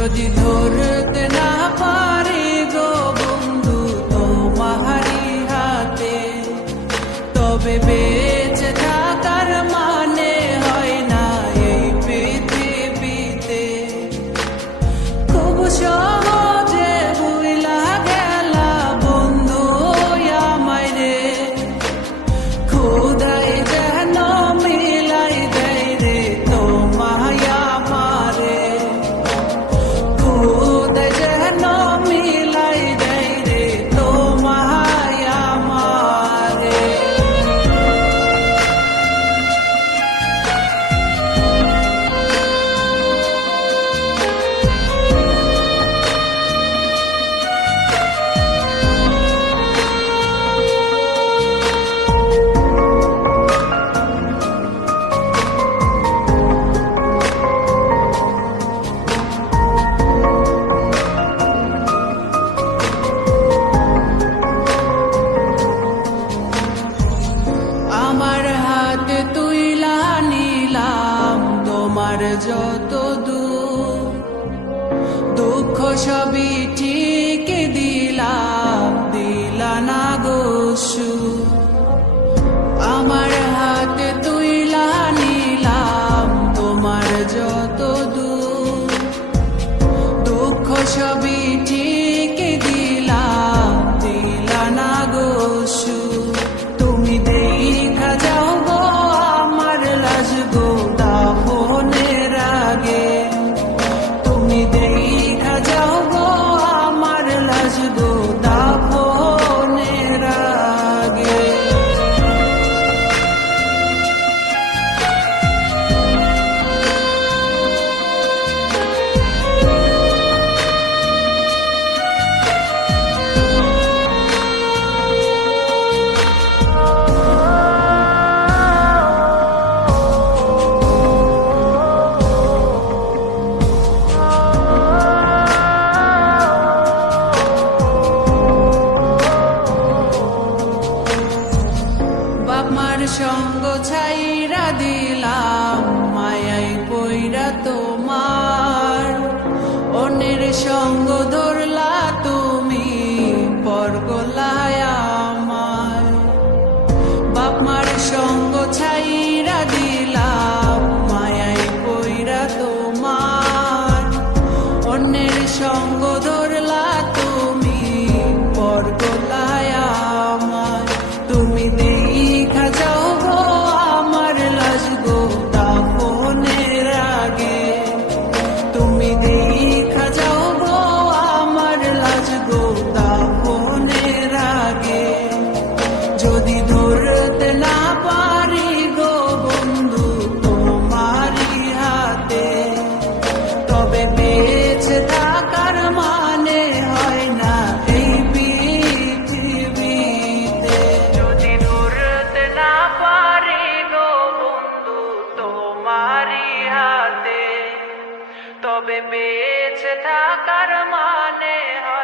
যদি ধরতে না পারি গো বন্ধু তোমারি হাতে, তবে বেঁচে থাকার মানে হয় না এই পৃথিবীতে। খুব সহজে ভুইলা গেলা বন্ধু আমায় রে, খোদাই যেন মিলাই দেয় রে তোমায় আমারে, খোদাই যেন মিলাই দেয় রে তোমায় আমারে। আমার হাতে তুইলা নিলাম তোমার যত দুঃখ সবই ঠিক দিলাম, দিলা না গো সুখ। আমার হাতে তুইলা নিলাম তোমার যত দুঃখ সবই ঠিক দিলাম, দিলা না গো সুখ। তুমি দেখা যাও গো আমার লাজ গো দাফনের আগে, তুমি দেখা যাও গো আমার লাজ গো দাফনের আগে। বাপমার সঙ্গ ছাইরা দিলাম মায়াই পইরা তোমার, অন্যের সঙ্গ ধরলা তুমি পর গলায় আমার। বাপমার সঙ্গ ছাইরা দিলাম মায়াই পইরা তোমার, অন্যের সঙ্গ ধরলা তুমি পর গলায় আমার। তুমি দেখা যাও গো আমার লাজ গো দাফনের আগে, তুমি দেখা যাও গো আমার লাজ গো দাফনের আগে। যদি ধরতে না পারি গো বন্ধু তোমারি হাতে, তবে বেঁচে থাকার মানে হয় না এই পৃথিবীতে। যদি ধরতে না পারি গো বন্ধু তোমারি হাতে, তবে বেঁচে থাকার মানে হয়